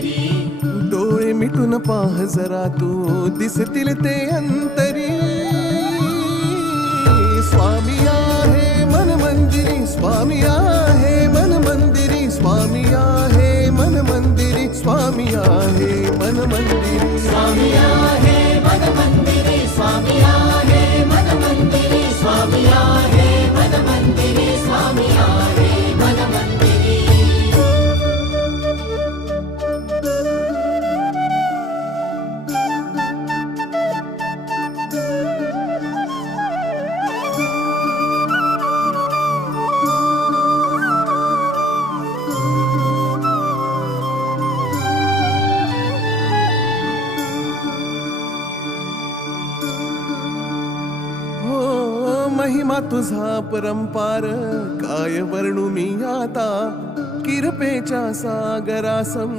मंदिरी. डोळे मिटून पाह जरा तू दिसतील ते अंतरी. स्वामी आहे मन मंदिरी, स्वामी आहे मन मंदिरी, स्वामी आहे मन मंदिरी, स्वामी आहे मन मंदिरी. स्वामी आहे मन मंदिरी, स्वामी आहे मन मंदिरी, स्वामी आहे मन मंदिरी, स्वामी आहे मन मंदिरी. महिमा तुझा परंपार काय वर्णू मी आता. किरपेच्या सागरासम